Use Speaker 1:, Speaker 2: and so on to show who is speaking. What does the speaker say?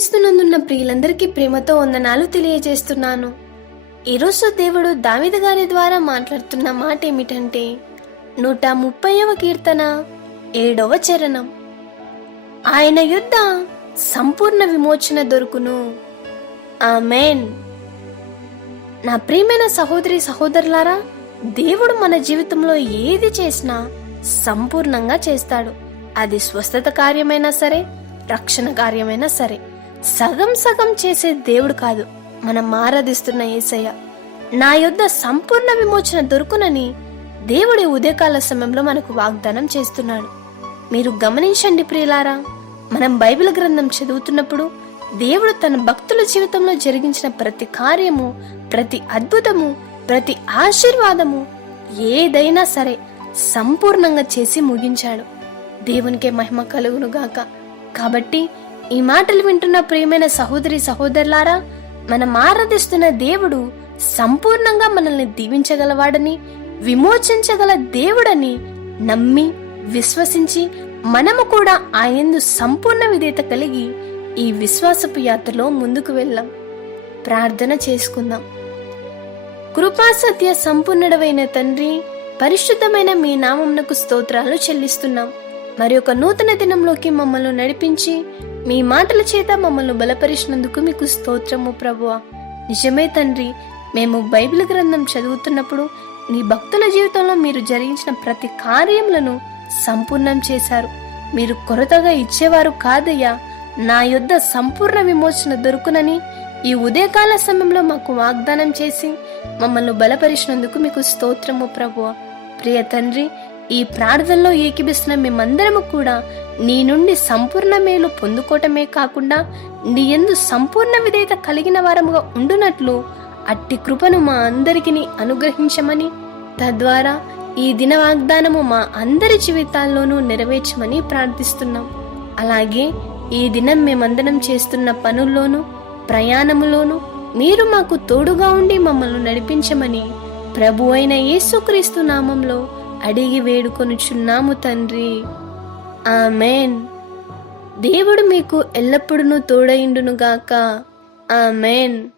Speaker 1: క్రీస్తునందున్న ప్రియులందరికీ ప్రేమతో వందనాలు తెలియజేస్తున్నాను. ఈరోజు దేవుడు దావిద గారి ద్వారా మాట్లాడుతున్న మాట ఏమిటంటే నూట ముప్పైవ కీర్తన ఏడవ చరణం. ఆయన యుద్ధ సంపూర్ణ విమోచన దొరుకును. ఆమెన్. నా ప్రియమైన సహోదరి సహోదరులారా దేవుడు మన జీవితంలో ఏది చేసినా సంపూర్ణంగా చేస్తాడు. అది స్వస్థత కార్యమైనా సరే రక్షణ కార్యమైనా సరే. సగం సగం చేసే దేవుడు కాదు. మనం ఆరాధిస్తున్న ఏసయ్య. నా యొద్ద సంపూర్ణ విమోచన దొరుకునని దేవుడి ఉదయకాల సమయంలో మనకు వాగ్దానం చేస్తున్నాడు. మీరు గమనించండి ప్రియులారా మనం బైబిల్ గ్రంథం చదువుతున్నప్పుడు దేవుడు తన భక్తుల జీవితంలో జరిగించిన ప్రతి కార్యము ప్రతి అద్భుతము ప్రతి ఆశీర్వాదము ఏదైనా సరే సంపూర్ణంగా చేసి ముగించాడు. దేవునికే మహిమ కలుగును గాక కాబట్టి ఈ మాటలు వింటున్న ప్రియమైన సహోదరి సహోదరులారా మనం ఆరాధిస్తున్న దేవుడు సంపూర్ణంగా మనల్ని దీవించగలవాడని విమోచించగల దేవుడని నమ్మి విశ్వసించి మనము కూడా ఆయందు సంపూర్ణ విధేయత కలిగి ఈ విశ్వాసపు యాత్రలో ముందుకు వెళ్ళాం. ప్రార్థన చేసుకుందాం. కృపా సత్య సంపూర్ణుడవైన తండ్రి పరిశుద్ధమైన మీ నామంనకు స్తోత్రాలు చెల్లిస్తున్నాం. మరి ఒక నూతన దినంలోకి మమ్మల్ని నడిపించి మీ మాటల చేత మమ్మల్ని బలపరిచినందుకు మీకు స్తోత్రము ప్రభువ. నిజమే తండ్రి మేము బైబిల్ గ్రంథం చదువుతున్నప్పుడు నీ భక్తుల జీవితంలో మీరు జరిగించిన ప్రతి కార్యములను సంపూర్ణం చేశారు. మీరు కొరతగా ఇచ్చేవారు కాదయ్యా. నా యొద్ద సంపూర్ణ విమోచన దొరుకునని ఈ ఉదయకాల సమయంలో మాకు వాగ్దానం చేసి మమ్మల్ని బలపరిచినందుకు మీకు స్తోత్రము ప్రభువ. ప్రియ తండ్రి ఈ ప్రార్థనలో ఏకిపిస్తున్న మేమందరము కూడా నీ నుండి సంపూర్ణ మేలు పొందుకోవటమే కాకుండా నీ ఎందు సంపూర్ణ విధేయత కలిగిన వారముగా ఉండునట్లు అట్టి కృపను మా అందరికిని అనుగ్రహించమని తద్వారా ఈ దిన వాగ్దానము మా అందరి జీవితాల్లోనూ నెరవేర్చమని ప్రార్థిస్తున్నాం. అలాగే ఈ దినం మేమందరం చేస్తున్న పనుల్లోనూ ప్రయాణములోనూ మీరు మాకు తోడుగా ఉండి మమ్మల్ని నడిపించమని ప్రభు అయిన యేసుక్రీస్తు నామంలో అడిగి వేడుకొనుచున్నాము తండ్రి. ఆమెన్. దేవుడు మీకు ఎల్లప్పుడూ తోడైండునుగాక. ఆమెన్.